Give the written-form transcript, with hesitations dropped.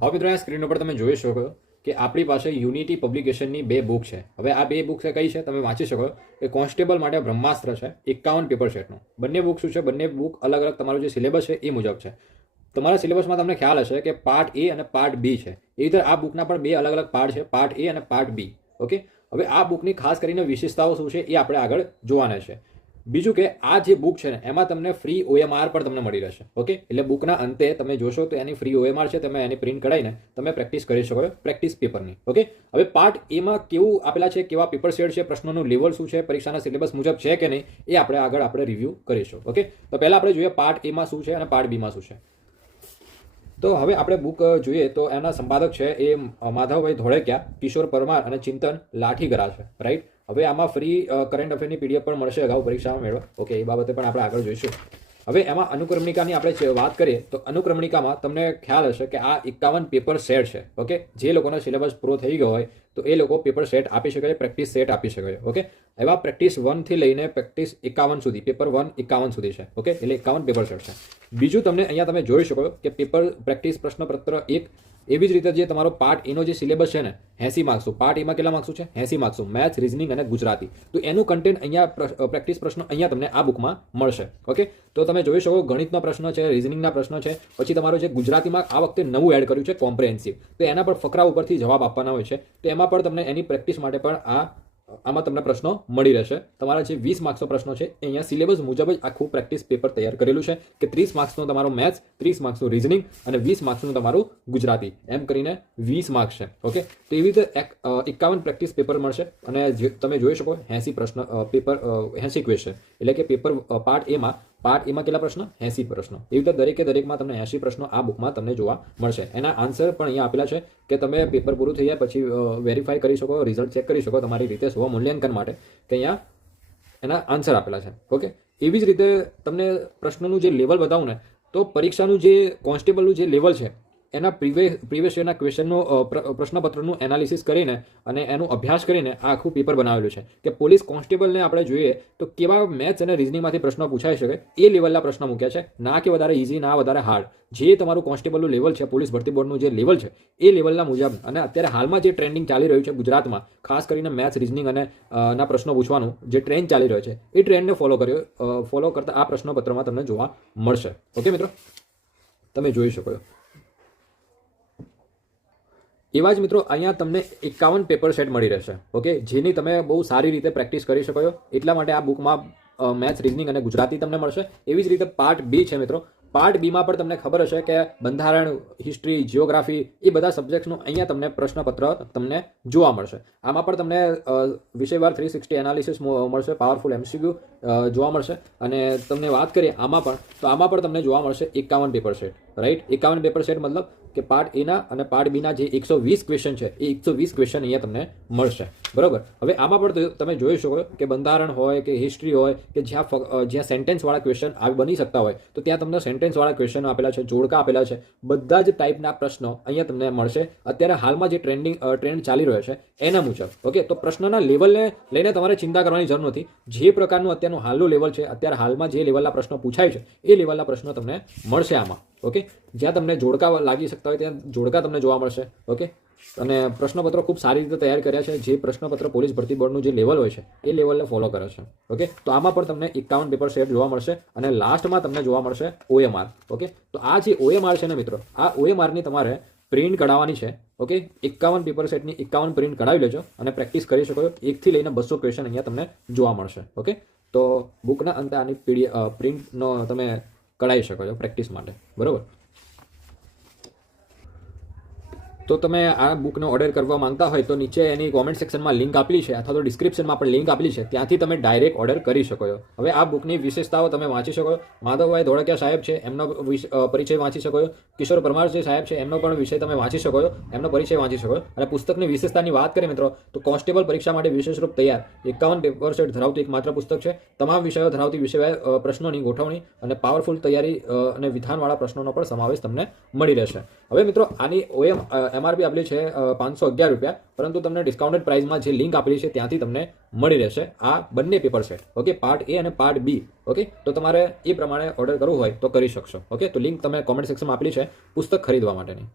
હવે મિત્રો આ સ્ક્રીન ઉપર તમે જોઈ શકો કે આપણી પાસે યુનિટી પબ્લિકેશનની 2 બુક છે. હવે આ 2 બુક છે કઈ છે તમે વાંચી શકો કે કોન્સ્ટેબલ માટે બ્રહ્માસ્ત્ર છે 51 પેપર સેટનું. બંને બુક શું છે? બંને બુક અલગ અલગ તમારું જે સિલેબસ છે એ મુજબ છે. તમારા સિલેબસમાં તમને ખ્યાલ હશે કે પાર્ટ એ અને પાર્ટ બી છે. એ રીતે આ બુકના પણ 2 અલગ અલગ પાર્ટ છે, પાર્ટ એ અને પાર્ટ બી. ઓકે, હવે આ બુકની ખાસ કરીને વિશેષતાઓ શું છે એ આપણે આગળ જોવાના છે. બીજું કે આ જે બુક છે ને એમાં તમને ફ્રી OMR પણ તમને મળી રહેશે. ઓકે, એટલે બુકના અંતે તમે જોશો તો એની ફ્રી OMR છે, તમે એની પ્રિન્ટ કઢાવીને તમે પ્રેક્ટિસ કરી શકો છો પ્રેક્ટિસ પેપરની. ઓકે, હવે પાર્ટ એમાં કેવું આપેલા છે, કેવા પેપર સેટ છે, પ્રશ્નોનું લેવલ શું છે, પરીક્ષાના સિલેબસ મુજબ છે કે નહીં એ આપણે રિવ્યૂ કરીશું. ઓકે, તો પહેલાં આપણે જોઈએ પાર્ટ એમાં શું છે અને પાર્ટ બીમાં શું છે. તો હવે આપણે બુક જોઈએ તો એના સંપાદક છે એ માધવભાઈ ધોળકિયા, કિશોર પરમાર અને ચિંતન લાઠીગરા છે. રાઈટ. હવે આમાં ફ્રી કરંટ અફેરની PDF પણ મળશે અગાઉ પરીક્ષામાં મેળવો. ઓકે, એ બાબતે પણ આપણે આગળ જોઈશું. હવે એમાં અનુક્રમણિકાની આપણે વાત કરીએ તો અનુક્રમણિકામાં તમને ખ્યાલ હશે કે આ 51 પેપર સેટ છે. ઓકે, જે લોકોનો સિલેબસ પૂરો થઈ ગયો હોય તો એ લોકો પેપર સેટ આપી શકે છે, પ્રેક્ટિસ સેટ આપી શકે છે. ઓકે, એવા પ્રેક્ટિસ 1 થી લઈને પ્રેક્ટિસ 51 સુધી, પેપર 1 51 સુધી છે. ઓકે, એટલે 51 પેપર સેટ છે. બીજું તમને અહીંયા તમે જોઈ શકો કે પેપર પ્રેક્ટિસ પ્રશ્નપત્ર 1. એવી જ રીતે જે તમારો પાર્ટ એનો જે સિલેબસ છે ને 80 માર્ક્સનું, પાર્ટ એમાં કેટલા માર્ક્સનું છે? 80 માર્ક્સનું, મેથ્સ, રિઝનિંગ અને ગુજરાતી. તો એનું કન્ટેન્ટ અહીંયા પ્રેક્ટિસ પ્રશ્નો અહીંયા તમને આ બુકમાં મળશે. ઓકે, તો તમે જોઈ શકો ગણિતનો પ્રશ્ન છે, રિઝનિંગના પ્રશ્નો છે, પછી તમારો જે ગુજરાતીમાં આ વખતે નવું એડ કર્યું છે કોમ્પ્રિહેન્સિવ, તો એના પર ફકરા ઉપરથી જવાબ આપવાના હોય છે. તો એમાં પણ તમને એની પ્રેક્ટિસ માટે પણ આમાં તમને પ્રશ્નો મળી રહેશે. તમારા જે 20 માર્ક્સનો પ્રશ્નો છે એ અહીંયા સિલેબસ મુજબ જ આખું પ્રેક્ટિસ પેપર તૈયાર કરેલું છે કે 30 માર્ક્સનો તમારો મેથ્સ, 30 માર્ક્સનું રિઝનિંગ અને 20 માર્ક્સનું તમારું ગુજરાતી, એમ કરીને 20 માર્ક્સ છે. ઓકે, તો એવી રીતે 51 પ્રેક્ટિસ પેપર મળશે અને તમે જોઈ શકો 80 પ્રશ્ન પેપર 80 ક્વેશ્ચન, એટલે કે પેપર પાર્ટ એમાં કેટલા પ્રશ્ન? 80 પ્રશ્નો. એવી રીતે દરેકમાં તમને 80 પ્રશ્નો આ બુકમાં તમને જોવા મળશે. એના આન્સર પણ અહીંયા આપેલા છે કે તમે પેપર પૂરું થઈ જાય પછી વેરીફાઈ કરી શકો, રિઝલ્ટ ચેક કરી શકો તમારી રીતે સ્વ મૂલ્યાંકન માટે, કે અહીંયા એના આન્સર આપેલા છે. ઓકે, એવી જ રીતે તમને પ્રશ્નોનું જે લેવલ બતાવું ને તો પરીક્ષાનું જે કોન્સ્ટેબલનું જે લેવલ છે એના પ્રીવિયસ યરના ક્વેશ્ચનનું પ્રશ્નપત્રનું એનાલિસિસ કરીને અને એનું અભ્યાસ કરીને આ આખું પેપર બનાવેલું છે કે પોલીસ કોન્સ્ટેબલને આપણે જોઈએ તો કેવા મેથ્સ અને રિઝનિંગમાંથી પ્રશ્નો પૂછાઈ શકે એ લેવલના પ્રશ્ન મૂક્યા છે. ના કે વધારે ઇઝી, ના વધારે હાર્ડ. જે તમારું કોન્સ્ટેબલનું લેવલ છે, પોલીસ ભરતી બોર્ડનું જે લેવલ છે એ લેવલના મુજબ. અને અત્યારે હાલમાં જે ટ્રેન્ડિંગ ચાલી રહ્યું છે ગુજરાતમાં, ખાસ કરીને મેથ્સ, રિઝનિંગ અને ના પ્રશ્નો પૂછવાનું જે ટ્રેન્ડ ચાલી રહ્યો છે એ ટ્રેન્ડને ફોલો કરતા આ પ્રશ્નપત્રમાં તમને જોવા મળશે. ઓકે મિત્રો, તમે જોઈ શકો છો. એવા જ મિત્રો અહીંયા તમને 51 પેપર સેટ મળી રહેશે. ઓકે, જેની તમે બહુ સારી રીતે પ્રેક્ટિસ કરી શકો છો. એટલા માટે આ બુકમાં મેથ્સ, રિઝનિંગ અને ગુજરાતી તમને મળશે. એવી જ રીતે પાર્ટ બી છે મિત્રો. પાર્ટ બીમાં પણ તમને ખબર હશે કે બંધારણ, હિસ્ટ્રી, જિયોગ્રાફી એ બધા સબ્જેક્ટ્સનું અહીંયા તમને પ્રશ્નપત્ર તમને જોવા મળશે. આમાં પણ તમને વિષયવાર 360 એનાલિસિસ મળશે, પાવરફુલ MCQ જોવા મળશે. અને તમને વાત કરીએ આમાં પણ તમને જોવા મળશે 51 paper set. Right, 51 paper set મતલબ કે પાર્ટ એના અને પાર્ટ બીના જે 120 ક્વેશ્ચન છે એ 120 ક્વેશ્ચન અહીંયા તમને મળશે. બરોબર. હવે આમાં પણ તમે જોઈ શકો કે બંધારણ હોય કે હિસ્ટ્રી હોય કે જ્યાં સેન્ટેન્સવાળા ક્વેશ્ચન બની શકતા હોય તો ત્યાં તમને સેન્ટેન્સવાળા ક્વેશ્ચન આપેલા છે, જોડકા આપેલા છે. બધા જ ટાઈપના પ્રશ્નો અહીંયા તમને મળશે અત્યારે હાલમાં જે ટ્રેન્ડ ચાલી રહ્યો છે એના મુજબ. ઓકે, તો પ્રશ્નના લેવલને લઈને તમારે ચિંતા કરવાની જરૂર નથી. જે પ્રકારનું અત્યારનું હાલનું લેવલ છે, અત્યારે હાલમાં જે લેવલના પ્રશ્નો પૂછાય છે એ લેવલના પ્રશ્નો તમને મળશે આમાં. ઓકે, જ્યાં તમને જોડકા લાગી શકતા હોય ત્યાં જોડકા તમને જોવા મળશે. ઓકે, અને પ્રશ્નપત્રો ખૂબ સારી રીતે તૈયાર કર્યા છે. જે પ્રશ્નપત્ર પોલીસ ભરતી બોર્ડનું જે લેવલ હોય છે એ લેવલને ફોલો કરે છે. ઓકે, તો આમાં પણ તમને 51 પેપર સેટ જોવા મળશે અને લાસ્ટમાં તમને જોવા મળશે OMR. ઓકે, તો આ જે OMR છે ને મિત્રો, આ OMRની તમારે પ્રિન્ટ કઢાવવાની છે. ઓકે, 51 પેપર સેટની 51 પ્રિન્ટ કઢાવી લેજો અને પ્રેક્ટિસ કરી શકો છો. 1 થી લઈને 200 ક્વેશ્ચન અહીંયા તમને જોવા મળશે. ઓકે, તો બુકના અંતે આની પ્રિન્ટનો તમે કઢાવી શકો છો પ્રેક્ટિસ માટે. બરાબર. તો તમે આ બુકનો ઓર્ડર કરવા માંગતા હોય તો નીચે એની કોમેન્ટ સેક્શનમાં લિંક આપેલી છે અથવા તો ડિસ્ક્રિપ્શનમાં પણ લિંક આપેલી છે, ત્યાંથી તમે ડાયરેક્ટ ઓર્ડર કરી શકો છો. હવે આ બુકની વિશેષતાઓ તમે વાંચી શકો છો. માધવભાઈ ધોળકિયા સાહેબ છે એમનો પરિચય વાંચી શકો છો. કિશોર પરમાર જે સાહેબ છે એમનો પણ વિષય તમે વાંચી શકો છો, એમનો પરિચય વાંચી શકો છો. અને પુસ્તકની વિશેષતાની વાત કરીએ મિત્રો તો કોન્સ્ટેબલ પરીક્ષા માટે વિશેષ રૂપ તૈયાર 51 પેપર સેટ ધરાવતું એકમાત્ર પુસ્તક છે. તમામ વિષયો ધરાવતી વિષયવાર પ્રશ્નોની ગોઠવણી અને પાવરફુલ તૈયારી અને વિધાનવાળા પ્રશ્નોનો પણ સમાવેશ તમને મળી રહેશે. હવે મિત્રો આની MRP આપેલી છે 511 રૂપિયા, પરંતુ તમને ડિસ્કાઉન્ટેડ પ્રાઇસમાં જે લિંક આપેલી છે ત્યાંથી તમને મળી રહેશે આ બંને પેપર સેટ. ઓકે, પાર્ટ એ અને પાર્ટ બી. ઓકે, તો તમારે એ પ્રમાણે ઓર્ડર કરવું હોય તો કરી શકશો. ઓકે, તો લિંક તમે કોમેન્ટ સેક્શનમાં આપેલી છે પુસ્તક ખરીદવા માટેની.